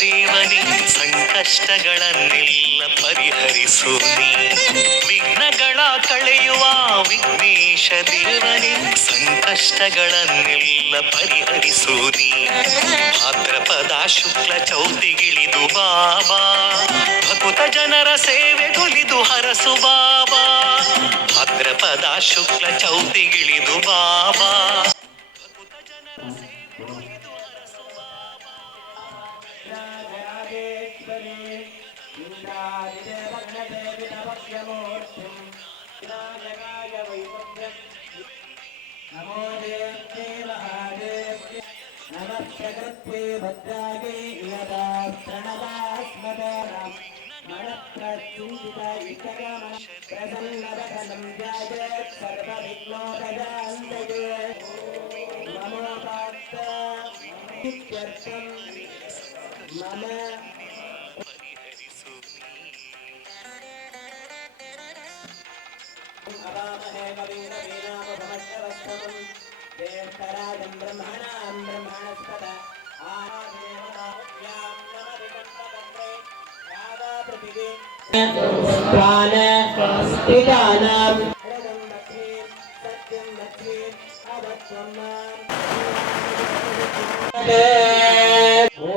ದೇವನೇ ಸಂಕಷ್ಟಗಳನ್ನೆಲ್ಲ ಪರಿಹರಿಸು ನೀ. ವಿಘ್ನಗಳ ಕಳೆಯುವ ವಿಘ್ನೇಶ ದೇವನೇ ಸಂಕಷ್ಟಗಳನ್ನೆಲ್ಲ ಪರಿಹರಿಸು ನೀ. ಭಾದ್ರಪದ ಶುಕ್ಲ ಚೌತಿಗಿಳಿದು ಬಾಬಾ ಭಕುತ ಜನರ ಸೇವೆಗೊಲಿದು ಹರಸು ಬಾಬಾ. ಭಾದ್ರಪದ ಶುಕ್ಲ ಚೌತಿಗಿಳಿದು ಬಾಬಾ ಭಕುತ ಜನರ ಸೇವೆಗೊಲಿದು ಹರಸು ಬಾಬಾ. नमो देव्ये महादेव्ये नमः प्रकृत्ये भद्रायै यदा प्रणवास्मदानां मनःप्रचिन्तिता इष्टकामः प्रसन्नवदनं ध्यायेत् सर्वविघ्नोपशान्तये। नमो पार्थ इत्यर्थं मम अवामहे कविं कवीनामुपमश्रवस्तमं ज्येष्ठराजं ब्रह्मणां ब्रह्मणस्पत आदिदेवताभ्यां नमः यावा पृथिवी प्राणस्थितानां रजं लक्ष्मीं सत्यं लक्ष्मीं अवत्वं ॐ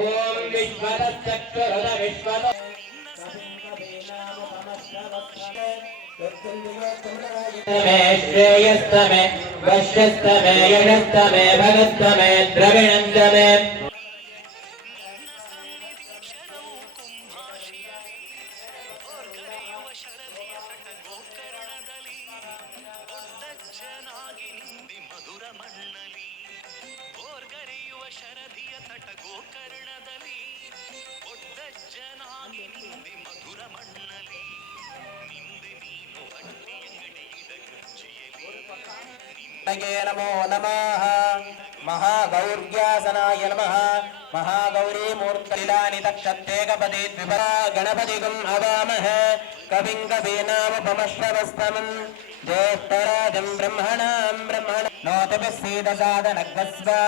विश्वतश्चक्षुरुत विश्वत मे श्रेयस्तमे वश्यस्तमे यशस्तमे भगस्तमे द्रविणन्तमे नमो नमः महागौर्यासनाय नमः महागौरी मूर्तिलानि तक्षत्तेकपदे द्विपरा गणपतिगम् अवामहे कविं कवीनामुपमश्रवस्तमं ज्येष्ठराजं ब्रह्मणां ब्रह्मण नोतिभिस्सीदसादनग्स्वा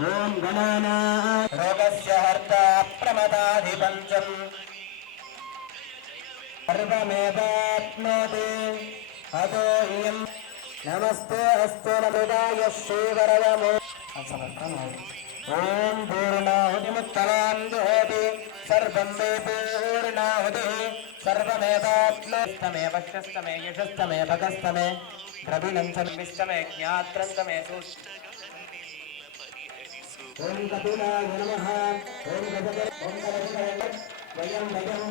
ॐ गणानां रोगस्य हर्ता प्रमदाधिपञ्चम् सर्वमेवाप्नोति अतो इयं नमस्ते अस्तु नमोदाय श्रीवरदमो ॐ पूर्णाहुतिमुत्तमां दोति सर्वं मे पूर्णाहुतिः सर्वमेवाप्नोस्तमे वश्यस्तमे यशस्तमे भगस्तमे द्रविणन्तमे ज्ञात्रन्तमे ॐ कपिलाय नमः ॐ गजगण वयं वयं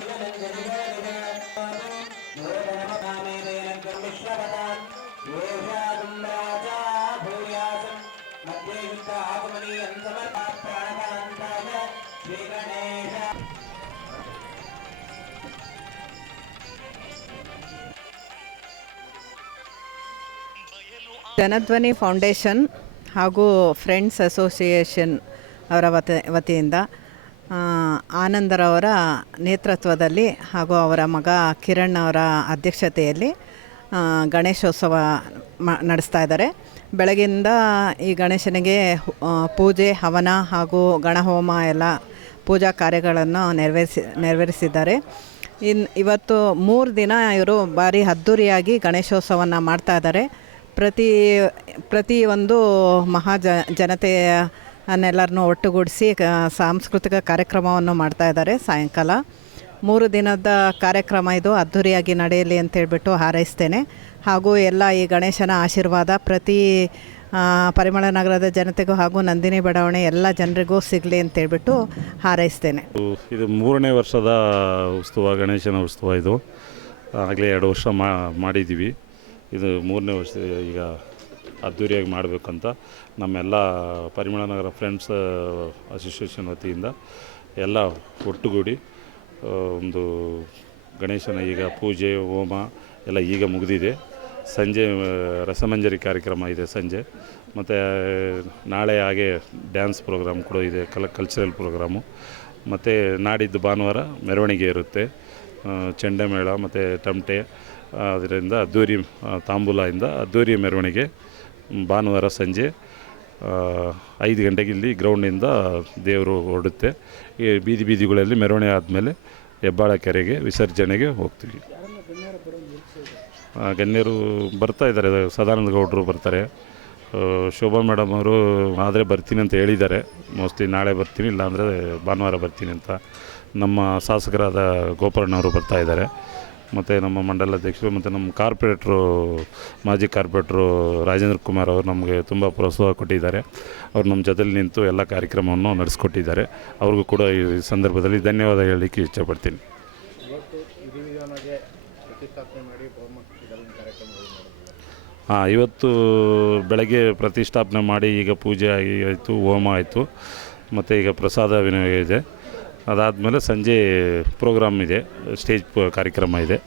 ಜನಧ್ವನಿ ಫೌಂಡೇಶನ್ ಹಾಗೂ ಫ್ರೆಂಡ್ಸ್ ಅಸೋಸಿಯೇಷನ್ ಅವರ ವತಿಯಿಂದ ಆನಂದರವರ ನೇತೃತ್ವದಲ್ಲಿ ಹಾಗೂ ಅವರ ಮಗ ಕಿರಣ್ ಅವರ ಅಧ್ಯಕ್ಷತೆಯಲ್ಲಿ ಗಣೇಶೋತ್ಸವ ನಡೆಸ್ತಾ ಇದ್ದಾರೆ. ಬೆಳಗಿಂದ ಈ ಗಣೇಶನಿಗೆ ಪೂಜೆ ಹವನ ಹಾಗೂ ಗಣಹೋಮ ಎಲ್ಲ ಪೂಜಾ ಕಾರ್ಯಗಳನ್ನು ನೆರವೇರಿಸಿದ್ದಾರೆ. ಇವತ್ತು 3 ದಿನ ಇವರು ಭಾರಿ ಅದ್ಧೂರಿಯಾಗಿ ಗಣೇಶೋತ್ಸವವನ್ನು ಮಾಡ್ತಾ ಇದ್ದಾರೆ. ಪ್ರತಿ ಒಂದು ಜನತೆಯನ್ನೆಲ್ಲರನ್ನೂ ಒಟ್ಟುಗೂಡಿಸಿ ಸಾಂಸ್ಕೃತಿಕ ಕಾರ್ಯಕ್ರಮವನ್ನು ಮಾಡ್ತಾ ಇದ್ದಾರೆ. ಸಾಯಂಕಾಲ 3 ದಿನದ ಕಾರ್ಯಕ್ರಮ ಇದು ಅದ್ಧೂರಿಯಾಗಿ ನಡೆಯಲಿ ಅಂತೇಳ್ಬಿಟ್ಟು ಹಾರೈಸ್ತೇನೆ. ಹಾಗೂ ಎಲ್ಲ ಈ ಗಣೇಶನ ಆಶೀರ್ವಾದ ಪ್ರತಿ ಪರಿಮಳ ನಗರದ ಜನತೆಗೂ ಹಾಗೂ ನಂದಿನಿ ಬಡಾವಣೆ ಎಲ್ಲ ಜನರಿಗೂ ಸಿಗಲಿ ಅಂತೇಳ್ಬಿಟ್ಟು ಹಾರೈಸ್ತೇನೆ. ಇದು 3ನೇ ವರ್ಷದ ಉತ್ಸವ, ಗಣೇಶನ ಉತ್ಸವ. ಇದು ಆಗಲೇ 2 ವರ್ಷ ಮಾಡಿದ್ದೀವಿ. ಇದು 3ನೇ ವರ್ಷ. ಈಗ ಅದ್ಧೂರಿಯಾಗಿ ಮಾಡಬೇಕಂತ ನಮ್ಮೆಲ್ಲ ಪರಿಮಳ ನಗರ ಫ್ರೆಂಡ್ಸ್ ಅಸೋಸಿಯೇಷನ್ ವತಿಯಿಂದ ಎಲ್ಲ ಒಟ್ಟುಗೂಡಿ ಒಂದು ಗಣೇಶನ ಈಗ ಪೂಜೆ ಹೋಮ ಎಲ್ಲ ಈಗ ಮುಗಿದಿದೆ. ಸಂಜೆ ರಸಮಂಜರಿ ಕಾರ್ಯಕ್ರಮ ಇದೆ ಸಂಜೆ, ಮತ್ತು ನಾಳೆ ಹಾಗೆ ಡ್ಯಾನ್ಸ್ ಪ್ರೋಗ್ರಾಮ್ ಕೂಡ ಇದೆ, ಕಲ್ಚರಲ್ ಪ್ರೋಗ್ರಾಮು. ಮತ್ತು ನಾಡಿದ್ದು ಭಾನುವಾರ ಮೆರವಣಿಗೆ ಇರುತ್ತೆ, ಚೆಂಡೆಮೇಳ ಮತ್ತು ತಮಟೆ, ಅದರಿಂದ ಅದ್ದೂರಿ ತಾಂಬೂಲದಿಂದ ಅದ್ದೂರಿ ಮೆರವಣಿಗೆ ಭಾನುವಾರ ಸಂಜೆ 5 ಗಂಟೆಗೆ ಇಲ್ಲಿ ಗ್ರೌಂಡಿಂದ ದೇವರು ಹೊರಡುತ್ತೆ. ಈ ಬೀದಿಗಳಲ್ಲಿ ಮೆರವಣಿಗೆ ಆದಮೇಲೆ ಹೆಬ್ಬಾಳ ಕೆರೆಗೆ ವಿಸರ್ಜನೆಗೆ ಹೋಗ್ತೀವಿ. ಗಣ್ಯರು ಬರ್ತಾಯಿದ್ದಾರೆ, ಸದಾನಂದ ಗೌಡರು ಬರ್ತಾರೆ, ಶೋಭಾ ಮೇಡಮ್ ಅವರು ಆದರೆ ಬರ್ತೀನಿ ಅಂತ ಹೇಳಿದ್ದಾರೆ. ಮೋಸ್ಟ್ಲಿ ನಾಳೆ ಬರ್ತೀನಿ, ಇಲ್ಲಾಂದರೆ ಭಾನುವಾರ ಬರ್ತೀನಿ ಅಂತ. ನಮ್ಮ ಶಾಸಕರಾದ ಗೋಪಣ್ಣವರು ಬರ್ತಾಯಿದ್ದಾರೆ, ಮತ್ತು ನಮ್ಮ ಮಂಡಲಾಧ್ಯಕ್ಷರು ಮತ್ತು ನಮ್ಮ ಕಾರ್ಪೊರೇಟ್ರು, ಮಾಜಿ ಕಾರ್ಪೊರೇಟ್ರು ರಾಜೇಂದ್ರ ಕುಮಾರ್ ಅವರು ನಮಗೆ ತುಂಬ ಪ್ರೋತ್ಸಾಹ ಕೊಟ್ಟಿದ್ದಾರೆ. ಅವರು ನಮ್ಮ ಜೊತೆಲಿ ನಿಂತು ಎಲ್ಲ ಕಾರ್ಯಕ್ರಮವನ್ನು ನಡೆಸ್ಕೊಟ್ಟಿದ್ದಾರೆ. ಅವ್ರಿಗೂ ಕೂಡ ಈ ಸಂದರ್ಭದಲ್ಲಿ ಧನ್ಯವಾದ ಹೇಳಲಿಕ್ಕೆ ಇಷ್ಟಪಡ್ತೀನಿ. ಇವತ್ತು ಬೆಳಗ್ಗೆ ಪ್ರತಿಷ್ಠಾಪನೆ ಮಾಡಿ ಈಗ ಪೂಜೆ ಆಯಿತು, ಹೋಮ ಆಯಿತು, ಮತ್ತು ಈಗ ಪ್ರಸಾದ ವಿನಿಯೋಗ ಇದೆ. ಅದಾದಮೇಲೆ ಸಂಜೆ ಪ್ರೋಗ್ರಾಮ್ ಇದೆ, ಸ್ಟೇಜ್ ಕಾರ್ಯಕ್ರಮ ಇದೆ.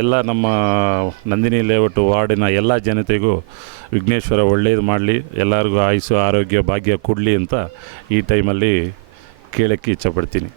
ಎಲ್ಲ ನಮ್ಮ ನಂದಿನಿ ಲೇಔಟ್ ವಾರ್ಡಿನ ಎಲ್ಲ ಜನತೆಗೂ ವಿಘ್ನೇಶ್ವರ ಒಳ್ಳೆಯದು ಮಾಡಲಿ, ಎಲ್ಲರಿಗೂ ಆಯುಸ್ಸು ಆರೋಗ್ಯ ಭಾಗ್ಯ ಕೊಡಲಿ ಅಂತ ಈ ಟೈಮಲ್ಲಿ ಕೇಳೋಕ್ಕೆ ಇಚ್ಛಪಡ್ತೀನಿ.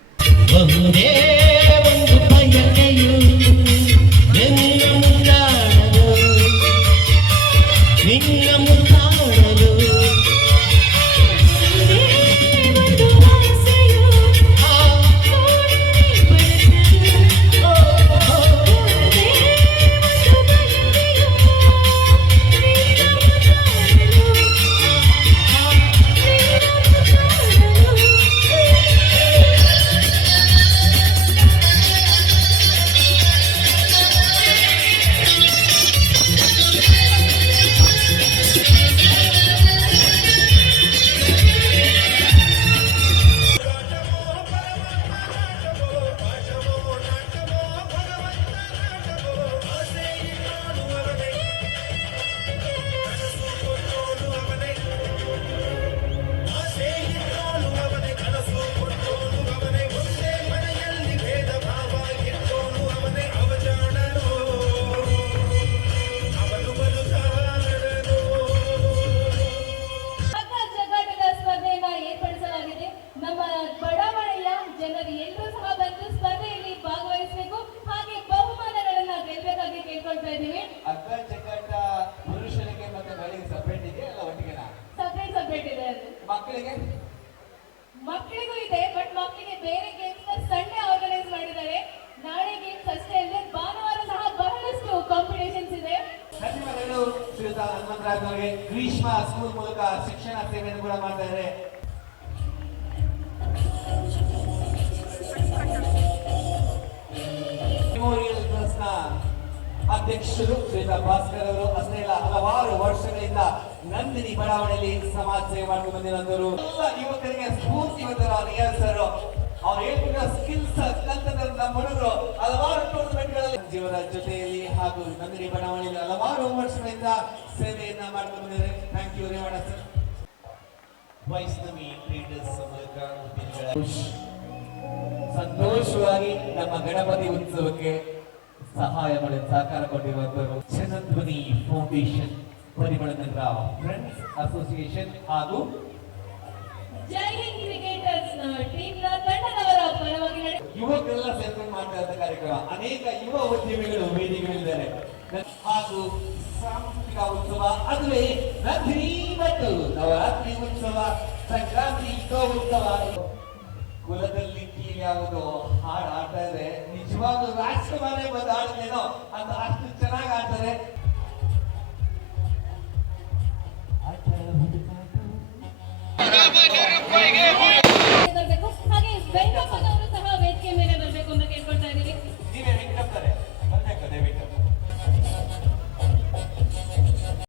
ಮಕ್ಕಳಿಗೂ ಇದೆ, ಬಟ್ ಮಕ್ಕಳಿಗೆ ಬೇರೆ ಗೇಮ್ಸ್ ಸಂಡೇ ಆರ್ಗನೈಸ್ ಮಾಡಿದ್ದಾರೆ. ನಾಳೆ ಗೇಮ್ಸ್ ಅಷ್ಟೇ ಅಲ್ಲದೆ ಭಾನುವಾರ ಸಹ ಬಹಳಷ್ಟು ಕಾಂಪಿಟೇಷನ್ಸ್ ಇದೆ. ಧನ್ಯವಾದಗಳು ಶ್ರೀಯುತ ಹನುಮಂತರಾಜ್ ಅವರಿಗೆ. ಗ್ರೀಷ್ಮ ಸ್ಕೂಲ್ ಮೂಲಕ ಶಿಕ್ಷಣ ಸೇವೆಯನ್ನು ಕೂಡ ಮಾಡ್ತಾ ಇದ್ದಾರೆ. ಮೆಮೋರಿಯಲ್ ಟ್ರಸ್ಟ್ ನ ಅಧ್ಯಕ್ಷರು ಶ್ರೀಯುತ ಭಾಸ್ಕರ್ ಅವರು ಅಷ್ಟೇ ಅಲ್ಲ, ಹಲವಾರು ವರ್ಷಗಳಿಂದ ನಂದಿನಿ ಬಡಾವಣೆಯಲ್ಲಿ ಸಮಾಜ ಸೇವೆ ಮಾಡ್ಕೊಂಡು ಬಂದಿರುವಂತವರು. ಎಲ್ಲ ಯುವಕರಿಗೆ ಸ್ಫೂರ್ತಿವಂತರಾದ ಸರ್. ಅವ್ರು ಹೇಳ್ತಿರೋ ಸ್ಕಿಲ್ಸ್ ಕಲ್ತಂತ ನಮ್ಮ ಹುಡುಗರು ಹಲವಾರು ಟೂರ್ನಮೆಂಟ್ಗಳಲ್ಲಿ ಜೀವನ ಜೊತೆಯಲ್ಲಿ ಹಾಗೂ ನಂದಿನಿ ಬಡಾವಣೆಯಲ್ಲಿ ಹಲವಾರು ವರ್ಷಗಳಿಂದ ಸೇವೆಯನ್ನ ಮಾಡ್ಕೊಂಡು ಬಂದಿದ್ದಾರೆ. Thank you Revanna sir. Vaishnavi traders ಮೂಲಕ ಸಂತೋಷವಾಗಿ ನಮ್ಮ ಗಣಪತಿ ಉತ್ಸವಕ್ಕೆ ಸಹಾಯ ಮಾಡಿ ಸಹಕಾರ ಕೊಟ್ಟಿರುವಂತವರು ಜನಧ್ವನಿ ಫೌಂಡೇಶನ್, ಪರಿಮಳ ನಗರ ಫ್ರೆಂಡ್ಸ್ ಅಸೋಸಿಯೇಷನ್ ಹಾಗೂ ಜೈ ಹಿಂದ್ ಕ್ರಿಕೆಟರ್ಸ್ ಟೀಮ್ ನ ತಂಡದವರ ಪರವಾಗಿ ಯುವಕರೆಲ್ಲ ಸೇರ್ಕೊಂಡು ಮಾಡ್ತಾ ಇದ್ದ ಕಾರ್ಯಕ್ರಮ. ಅನೇಕ ಯುವ ಉದ್ಯಮಿಗಳು ವೇದಿಕೆಗಳಿದ್ದಾರೆ ಹಾಗೂ ಸಾಂಸ್ಕೃತಿಕ ಉತ್ಸವ, ಅದುವೇ ನಂದಿನಿ ಮತ್ತು ನವರಾತ್ರಿ ಉತ್ಸವ, ಸಂಕ್ರಾಂತಿ ಉತ್ಸವ. ಕುಲದಲ್ಲಿ ಕೀಲ್ ಯಾವುದು ಹಾಡು ಆಡ್ತಾ ಇದೆ, ನಿಜವಾಗ್ಲೂ ರಾಷ್ಟ್ರಮಾನೇ ಬಂದು ಆಡಿದೇನೋ ಅಂತ ಅಷ್ಟು ಚೆನ್ನಾಗಿ ಆಡ್ತಾರೆ.